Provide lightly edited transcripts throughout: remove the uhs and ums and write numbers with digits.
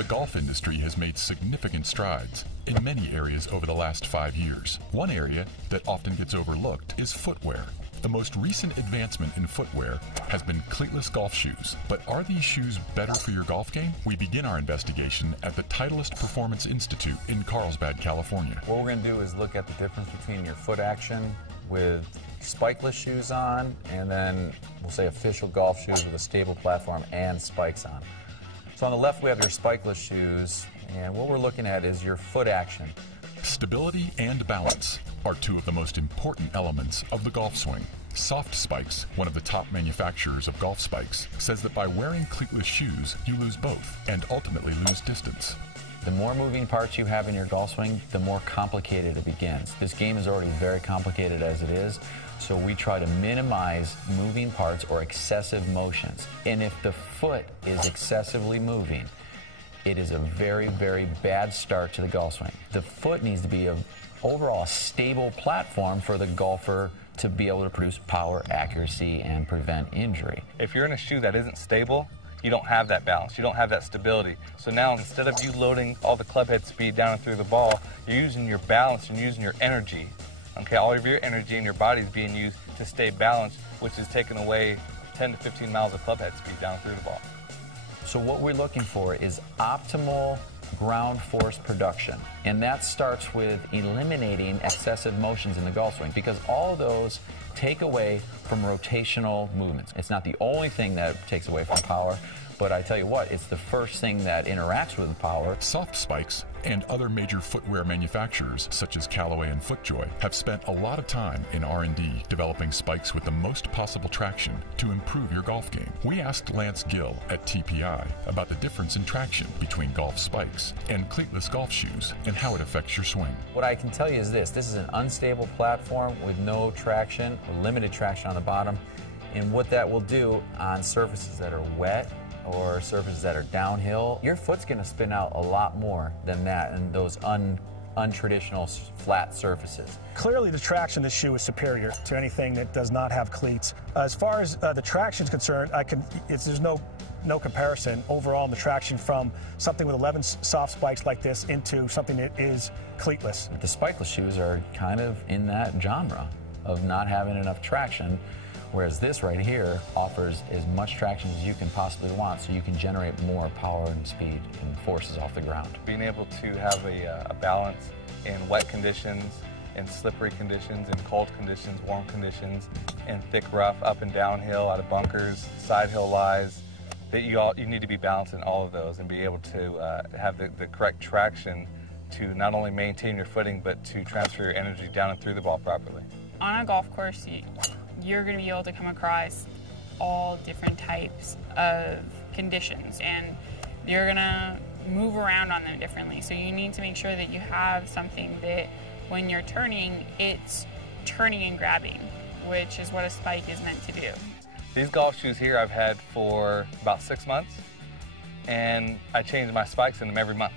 The golf industry has made significant strides in many areas over the last 5 years. One area that often gets overlooked is footwear. The most recent advancement in footwear has been cleatless golf shoes. But are these shoes better for your golf game? We begin our investigation at the Titleist Performance Institute in Carlsbad, California. What we're going to do is look at the difference between your foot action with spikeless shoes on, and then we'll say official golf shoes with a stable platform and spikes on. So on the left we have your spikeless shoes, and what we're looking at is your foot action. Stability and balance are two of the most important elements of the golf swing. SoftSpikes, one of the top manufacturers of golf spikes, says that by wearing cleatless shoes, you lose both and ultimately lose distance. The more moving parts you have in your golf swing, the more complicated it begins. This game is already very complicated as it is, so we try to minimize moving parts or excessive motions. And if the foot is excessively moving, it is a very, very bad start to the golf swing. The foot needs to be an overall stable platform for the golfer to be able to produce power, accuracy, and prevent injury. If you're in a shoe that isn't stable, you don't have that balance, you don't have that stability. So now instead of you loading all the club head speed down and through the ball, you're using your balance and using your energy. Okay, all of your energy in your body is being used to stay balanced, which is taking away 10 to 15 miles of club head speed down through the ball. So what we're looking for is optimal ground force production. And that starts with eliminating excessive motions in the golf swing, because all of those take away from rotational movements. It's not the only thing that takes away from power, but I tell you what, it's the first thing that interacts with the power. SoftSpikes and other major footwear manufacturers such as Callaway and FootJoy have spent a lot of time in R&D developing spikes with the most possible traction to improve your golf game. We asked Lance Gill at TPI about the difference in traction between golf spikes and cleatless golf shoes and how it affects your swing. What I can tell you is this is an unstable platform with no traction or limited traction on the bottom, and what that will do on surfaces that are wet or surfaces that are downhill, your foot's going to spin out a lot more than that in those untraditional flat surfaces. Clearly the traction of this shoe is superior to anything that does not have cleats. As far as the traction is concerned, there's no comparison overall in the traction from something with 11 soft spikes like this into something that is cleatless. The spikeless shoes are kind of in that genre of not having enough traction, whereas this right here offers as much traction as you can possibly want, so you can generate more power and speed and forces off the ground. Being able to have a balance in wet conditions, in slippery conditions, in cold conditions, warm conditions, in thick rough, up and downhill, out of bunkers, side hill lies, that you need to be balanced in all of those and be able to have the correct traction to not only maintain your footing, but to transfer your energy down and through the ball properly. On a golf course, you're going to be able to come across all different types of conditions, and you're going to move around on them differently. So you need to make sure that you have something that when you're turning, it's turning and grabbing, which is what a spike is meant to do. These golf shoes here I've had for about 6 months, and I change my spikes in them every month.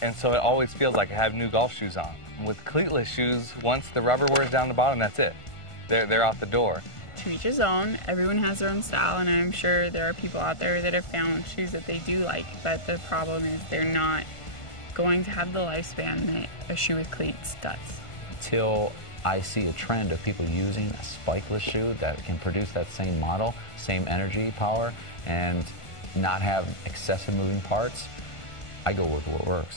And so it always feels like I have new golf shoes on. With cleatless shoes, once the rubber wears down the bottom, that's it. They're out the door. To each his own. Everyone has their own style, and I'm sure there are people out there that have found shoes that they do like, but the problem is they're not going to have the lifespan that a shoe with cleats does. Until I see a trend of people using a spikeless shoe that can produce that same model, same energy, power, and not have excessive moving parts, I go with what works.